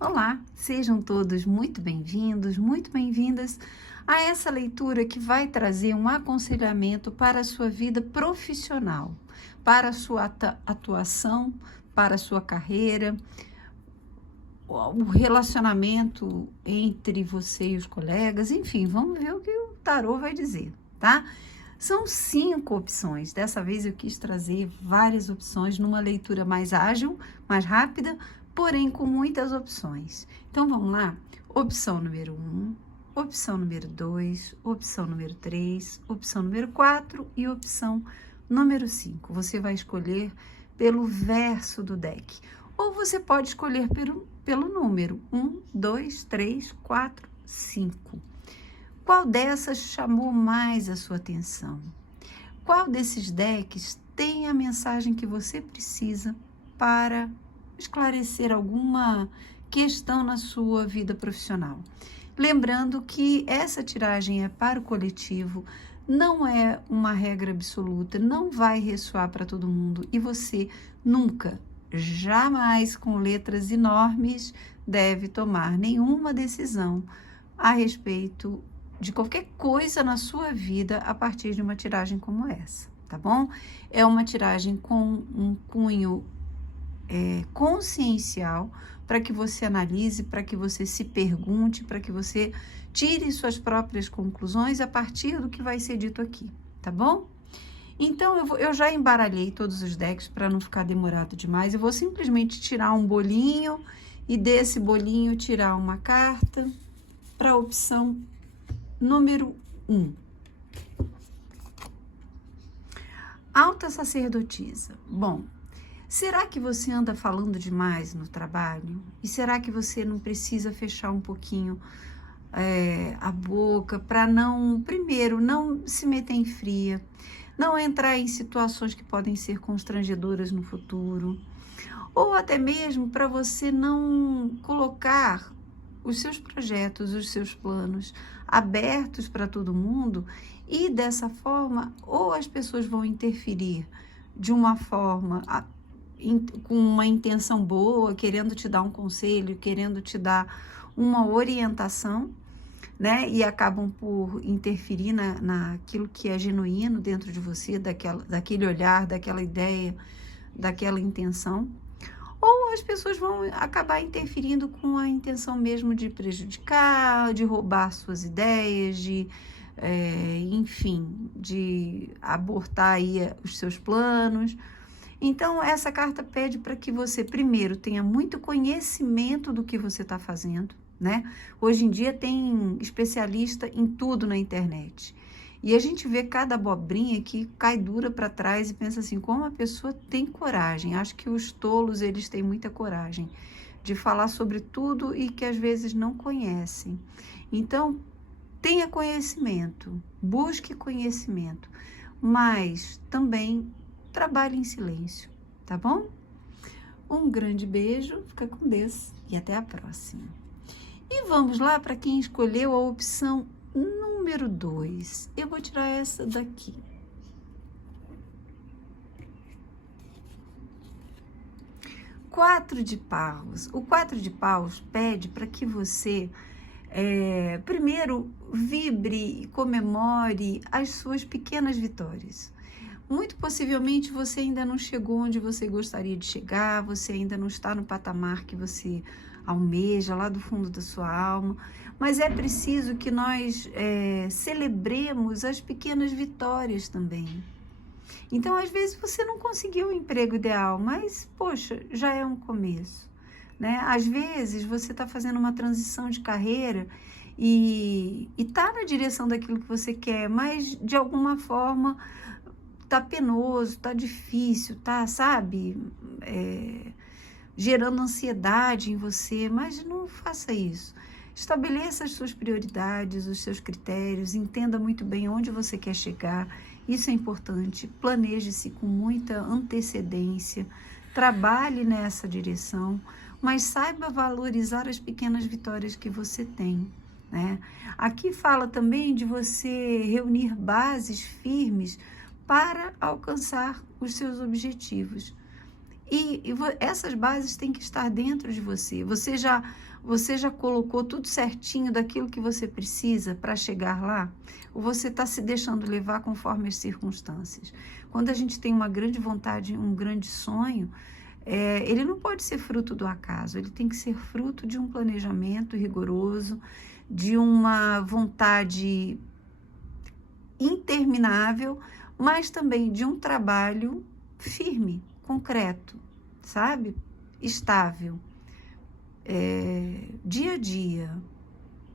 Olá, sejam todos muito bem-vindos, muito bem-vindas a essa leitura que vai trazer um aconselhamento para a sua vida profissional, para a sua atuação, para a sua carreira, o relacionamento entre você e os colegas, enfim, vamos ver o que o tarô vai dizer, tá? São 5 opções. Dessa vez eu quis trazer várias opções numa leitura mais ágil, mais rápida, porém com muitas opções. Então vamos lá? Opção número 1, opção número 2, opção número 3, opção número 4 e opção número 5. Você vai escolher pelo verso do deck. Ou você pode escolher pelo número 1, 2, 3, 4, 5. Qual dessas chamou mais a sua atenção? Qual desses decks tem a mensagem que você precisa para esclarecer alguma questão na sua vida profissional? Lembrando que essa tiragem é para o coletivo, não é uma regra absoluta, não vai ressoar para todo mundo e você nunca, jamais com letras enormes, deve tomar nenhuma decisão a respeito de qualquer coisa na sua vida a partir de uma tiragem como essa, tá bom? É uma tiragem com um cunho consciencial para que você analise, para que você se pergunte, para que você tire suas próprias conclusões a partir do que vai ser dito aqui, tá bom? Então, eu já embaralhei todos os decks para não ficar demorado demais. Eu vou simplesmente tirar um bolinho e desse bolinho tirar uma carta para a opção número 1. Alta sacerdotisa. Bom, será que você anda falando demais no trabalho? E será que você não precisa fechar um pouquinho a boca para primeiro, não se meter em fria, não entrar em situações que podem ser constrangedoras no futuro, ou até mesmo para você não colocar os seus projetos, os seus planos abertos para todo mundo e dessa forma, ou as pessoas vão interferir de uma forma com uma intenção boa, querendo te dar um conselho, querendo te dar uma orientação, né? E acabam por interferir naquilo que é genuíno dentro de você, daquele olhar, daquela ideia, daquela intenção. Ou as pessoas vão acabar interferindo com a intenção mesmo de prejudicar, de roubar suas ideias, enfim, de abortar aí os seus planos. Então, essa carta pede para que você, primeiro, tenha muito conhecimento do que você está fazendo, né? Hoje em dia tem especialista em tudo na internet. E a gente vê cada abobrinha que cai dura para trás e pensa assim, como a pessoa tem coragem. Acho que os tolos, eles têm muita coragem de falar sobre tudo e que às vezes não conhecem. Então, tenha conhecimento, busque conhecimento, mas também trabalhe em silêncio, tá bom? Um grande beijo, fica com Deus e até a próxima. E vamos lá para quem escolheu a opção número 2. Eu vou tirar essa daqui. Quatro de paus. O 4 de paus pede para que você, primeiro, vibre e comemore as suas pequenas vitórias. Muito possivelmente você ainda não chegou onde você gostaria de chegar, você ainda não está no patamar que você almeja, lá do fundo da sua alma, mas é preciso que nós celebremos as pequenas vitórias também. Então, às vezes, você não conseguiu o emprego ideal, mas, poxa, já é um começo, né? Às vezes, você está fazendo uma transição de carreira e está na direção daquilo que você quer, mas, de alguma forma, tá penoso, tá difícil, tá, sabe, gerando ansiedade em você, mas não faça isso. Estabeleça as suas prioridades, os seus critérios, entenda muito bem onde você quer chegar, isso é importante, planeje-se com muita antecedência, trabalhe nessa direção, mas saiba valorizar as pequenas vitórias que você tem, né? Aqui fala também de você reunir bases firmes para alcançar os seus objetivos. Essas bases têm que estar dentro de você. Você já colocou tudo certinho daquilo que você precisa para chegar lá? Ou você está se deixando levar conforme as circunstâncias? Quando a gente tem uma grande vontade, um grande sonho, ele não pode ser fruto do acaso, ele tem que ser fruto de um planejamento rigoroso, de uma vontade interminável, mas também de um trabalho firme, concreto, sabe? Estável, dia a dia,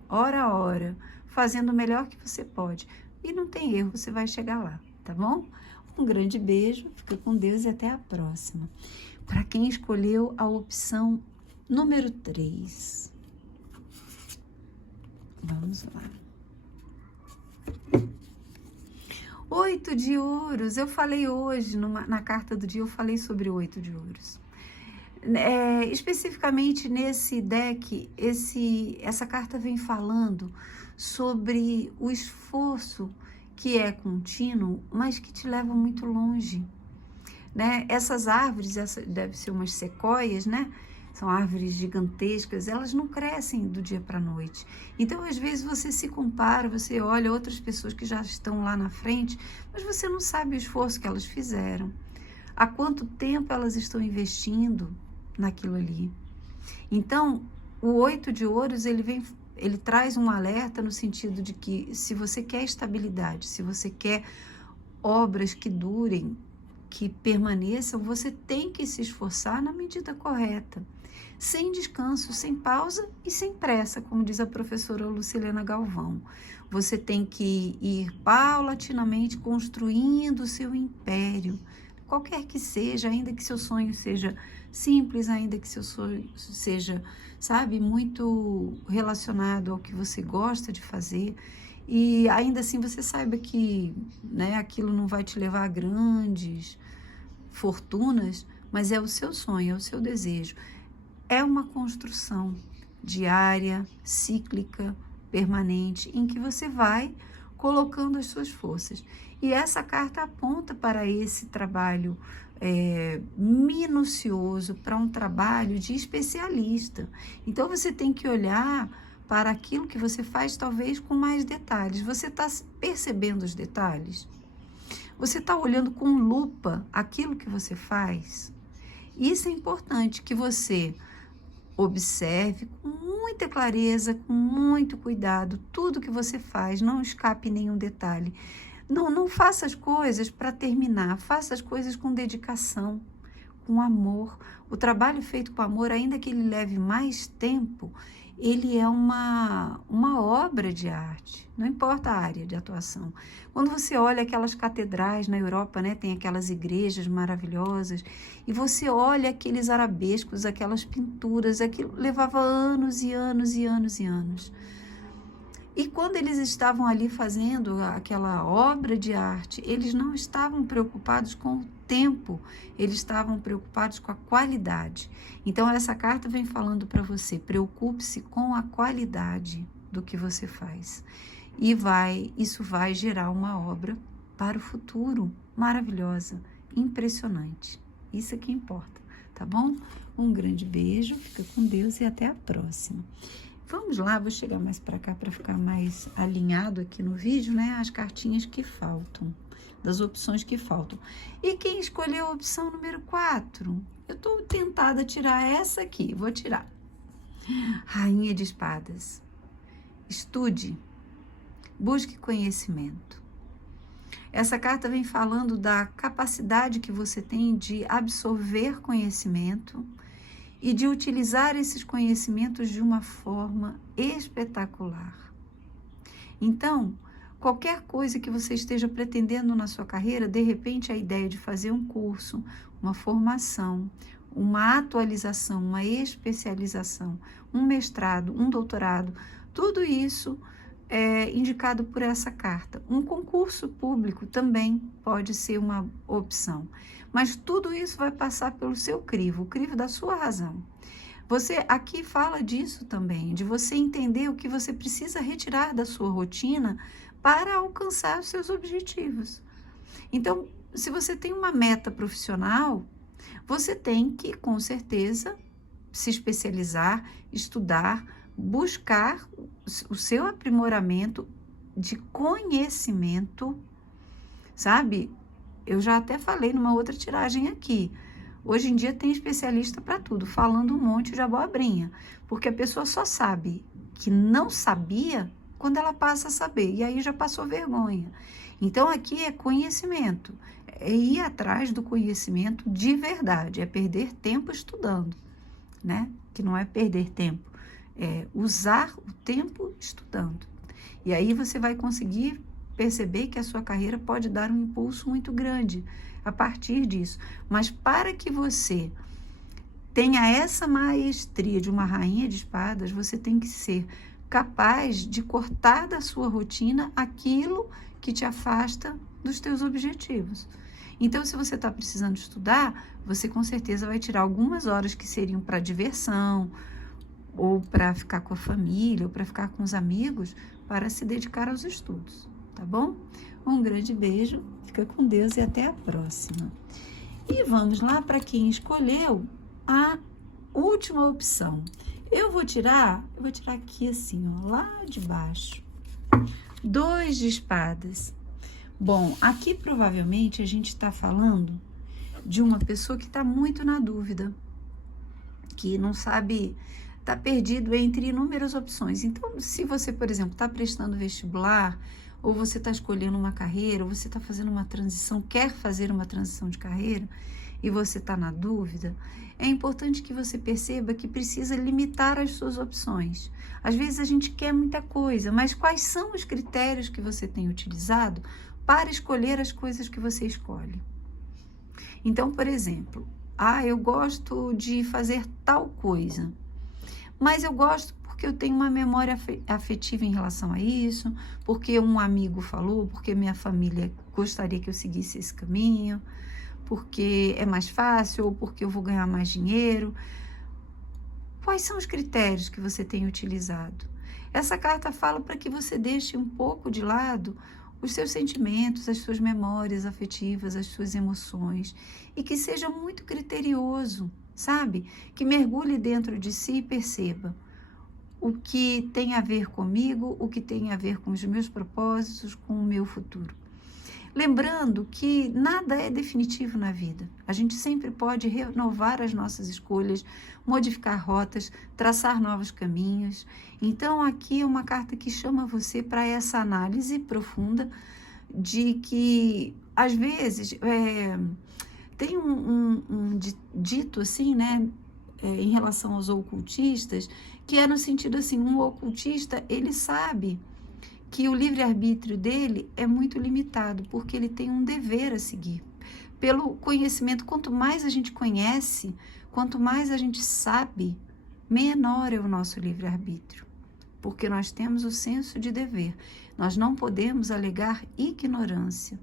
hora a hora, fazendo o melhor que você pode. E não tem erro, você vai chegar lá, tá bom? Um grande beijo, fica com Deus e até a próxima. Para quem escolheu a opção número 3. Vamos lá. 8 de ouros. Eu falei hoje, na carta do dia, eu falei sobre o 8 de ouros. Especificamente nesse deck, essa carta vem falando sobre o esforço que é contínuo, mas que te leva muito longe, né? Essas árvores, devem ser umas sequoias, né? São árvores gigantescas, elas não crescem do dia para a noite. Então, às vezes, você se compara, você olha outras pessoas que já estão lá na frente, mas você não sabe o esforço que elas fizeram. Há quanto tempo elas estão investindo naquilo ali. Então, o 8 de ouros, ele traz um alerta no sentido de que se você quer estabilidade, se você quer obras que durem, que permaneçam, você tem que se esforçar na medida correta, sem descanso, sem pausa e sem pressa, como diz a professora Lucilena Galvão. Você tem que ir paulatinamente construindo o seu império, qualquer que seja, ainda que seu sonho seja simples, ainda que seu sonho seja, sabe, muito relacionado ao que você gosta de fazer, e ainda assim você saiba que, né, aquilo não vai te levar a grandes fortunas, mas é o seu sonho, é o seu desejo. É uma construção diária, cíclica, permanente, em que você vai colocando as suas forças. E essa carta aponta para esse trabalho minucioso, para um trabalho de especialista. Então, você tem que olhar para aquilo que você faz, talvez com mais detalhes. Você está percebendo os detalhes? Você está olhando com lupa aquilo que você faz? Isso é importante, que você observe com muita clareza, com muito cuidado, tudo que você faz, não escape nenhum detalhe. Não faça as coisas para terminar, faça as coisas com dedicação, com amor. O trabalho feito com amor, ainda que ele leve mais tempo, ele é uma obra de arte, não importa a área de atuação. Quando você olha aquelas catedrais na Europa, né, tem aquelas igrejas maravilhosas, e você olha aqueles arabescos, aquelas pinturas, aquilo levava anos e anos e anos e anos. E quando eles estavam ali fazendo aquela obra de arte, eles não estavam preocupados com o tempo, eles estavam preocupados com a qualidade. Então, essa carta vem falando para você, preocupe-se com a qualidade do que você faz. E isso vai gerar uma obra para o futuro maravilhosa, impressionante. Isso é que importa, tá bom? Um grande beijo, fica com Deus e até a próxima. Vamos lá, vou chegar mais para cá para ficar mais alinhado aqui no vídeo, né? As cartinhas que faltam, das opções que faltam. E quem escolheu a opção número 4? Eu estou tentada a tirar essa aqui, vou tirar. Rainha de Espadas. Estude, busque conhecimento. Essa carta vem falando da capacidade que você tem de absorver conhecimento e de utilizar esses conhecimentos de uma forma espetacular. Então, qualquer coisa que você esteja pretendendo na sua carreira, de repente a ideia de fazer um curso, uma formação, uma atualização, uma especialização, um mestrado, um doutorado, tudo isso é indicado por essa carta. Um concurso público também pode ser uma opção. Mas tudo isso vai passar pelo seu crivo, o crivo da sua razão. Você aqui fala disso também, de você entender o que você precisa retirar da sua rotina para alcançar os seus objetivos. Então, se você tem uma meta profissional, Você tem que, com certeza, se especializar, estudar, buscar o seu aprimoramento de conhecimento, sabe? Eu já até falei numa outra tiragem aqui. Hoje em dia tem especialista para tudo, falando um monte de abobrinha, porque a pessoa só sabe que não sabia quando ela passa a saber, e aí já passou vergonha. Então aqui é conhecimento, é ir atrás do conhecimento de verdade, é perder tempo estudando, né? Que não é perder tempo, é usar o tempo estudando. E aí você vai conseguir perceber que a sua carreira pode dar um impulso muito grande a partir disso. Mas para que você tenha essa maestria de uma rainha de espadas, você tem que ser capaz de cortar da sua rotina aquilo que te afasta dos teus objetivos. Então, se você está precisando estudar, você com certeza vai tirar algumas horas que seriam para diversão, ou para ficar com a família, ou para ficar com os amigos, para se dedicar aos estudos, tá bom? Um grande beijo, fica com Deus e até a próxima. E vamos lá para quem escolheu a última opção. Eu vou tirar aqui assim, ó, lá de baixo. 2 de espadas. Bom, aqui provavelmente a gente está falando de uma pessoa que está muito na dúvida, que não sabe, está perdido entre inúmeras opções. Então, se você, por exemplo, está prestando vestibular, ou você está escolhendo uma carreira, ou você está fazendo uma transição, quer fazer uma transição de carreira, e você está na dúvida, é importante que você perceba que precisa limitar as suas opções. Às vezes a gente quer muita coisa, mas quais são os critérios que você tem utilizado para escolher as coisas que você escolhe? Então, por exemplo, eu gosto de fazer tal coisa, mas eu gosto porque eu tenho uma memória afetiva em relação a isso, porque um amigo falou, porque minha família gostaria que eu seguisse esse caminho, porque é mais fácil ou porque eu vou ganhar mais dinheiro. Quais são os critérios que você tem utilizado? Essa carta fala para que você deixe um pouco de lado os seus sentimentos, as suas memórias afetivas, as suas emoções, e que seja muito criterioso, sabe? Que mergulhe dentro de si e perceba o que tem a ver comigo, o que tem a ver com os meus propósitos, com o meu futuro. Lembrando que nada é definitivo na vida. A gente sempre pode renovar as nossas escolhas, modificar rotas, traçar novos caminhos. Então, aqui é uma carta que chama você para essa análise profunda de que, às vezes, tem um dito assim, né, em relação aos ocultistas, que é no sentido assim, um ocultista, ele sabe que o livre-arbítrio dele é muito limitado, porque ele tem um dever a seguir. Pelo conhecimento, quanto mais a gente conhece, quanto mais a gente sabe, menor é o nosso livre-arbítrio, porque nós temos o senso de dever. Nós não podemos alegar ignorância.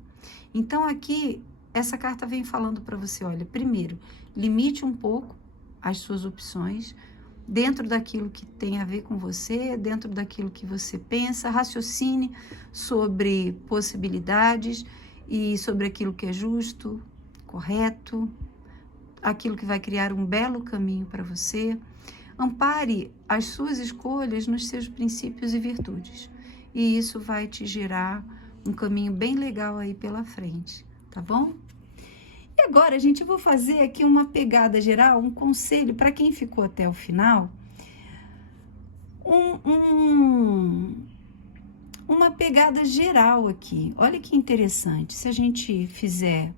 Então, aqui, essa carta vem falando para você, olha, primeiro, limite um pouco as suas opções, dentro daquilo que tem a ver com você, dentro daquilo que você pensa, raciocine sobre possibilidades e sobre aquilo que é justo, correto, aquilo que vai criar um belo caminho para você. Ampare as suas escolhas nos seus princípios e virtudes, e isso vai te gerar um caminho bem legal aí pela frente, tá bom? E agora, gente, eu vou fazer aqui uma pegada geral, um conselho para quem ficou até o final. Uma pegada geral aqui. Olha que interessante. Se a gente fizer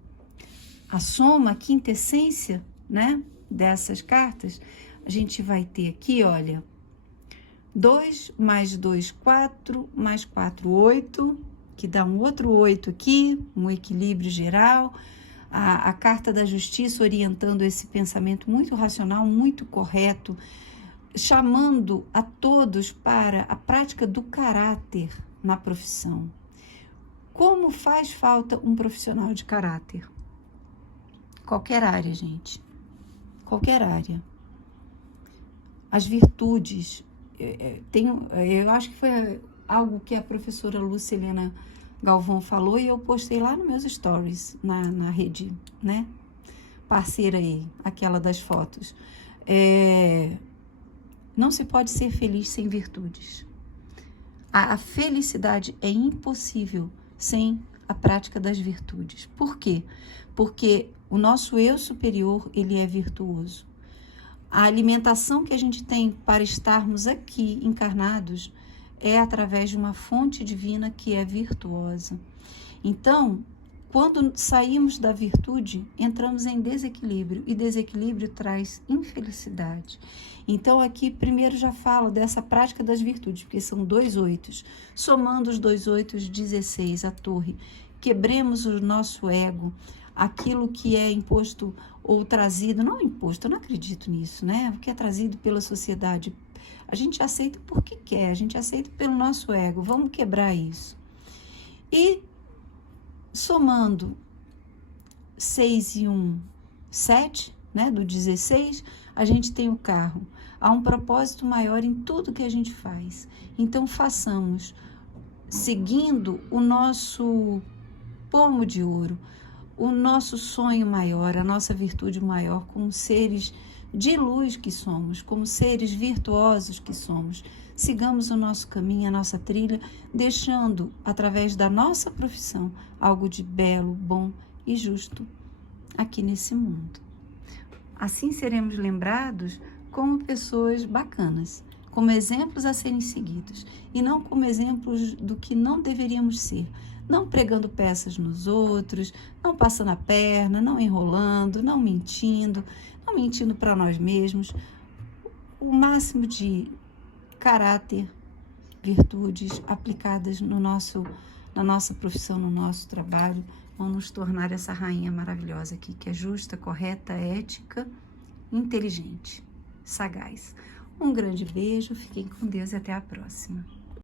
a soma, a quintessência, né, dessas cartas, a gente vai ter aqui, olha, 2 mais 2, 4, mais 4, 8, que dá um outro 8 aqui, um equilíbrio geral. A carta da justiça orientando esse pensamento muito racional, muito correto, chamando a todos para a prática do caráter na profissão. Como faz falta um profissional de caráter? Qualquer área, gente. Qualquer área. As virtudes. Eu acho que foi algo que a professora parceira aí, aquela das fotos. Não se pode ser feliz sem virtudes. A felicidade é impossível sem a prática das virtudes. Por quê? Porque o nosso eu superior, ele é virtuoso. A alimentação que a gente tem para estarmos aqui encarnados é através de uma fonte divina que é virtuosa. Então, quando saímos da virtude, entramos em desequilíbrio, e desequilíbrio traz infelicidade. Então, aqui, primeiro já falo dessa prática das virtudes, porque são 2 oitos. Somando os 2 oitos, 16, a torre. Quebremos o nosso ego, aquilo que é imposto ou trazido, não imposto, eu não acredito nisso, né? O que é trazido pela sociedade, a gente aceita porque quer, a gente aceita pelo nosso ego, vamos quebrar isso. E somando 6 e 1, 7, né? Do 16, a gente tem o carro. Há um propósito maior em tudo que a gente faz. Então, façamos, seguindo o nosso pomo de ouro, o nosso sonho maior, a nossa virtude maior, como seres de luz que somos, como seres virtuosos que somos. Sigamos o nosso caminho, a nossa trilha, deixando, através da nossa profissão, algo de belo, bom e justo aqui nesse mundo. Assim seremos lembrados como pessoas bacanas, como exemplos a serem seguidos, e não como exemplos do que não deveríamos ser. Não pregando peças nos outros, não passando a perna, não enrolando, não mentindo para nós mesmos. O máximo de caráter, virtudes aplicadas na nossa profissão, no nosso trabalho, vão nos tornar essa rainha maravilhosa aqui, que é justa, correta, ética, inteligente, sagaz. Um grande beijo, fiquem com Deus e até a próxima.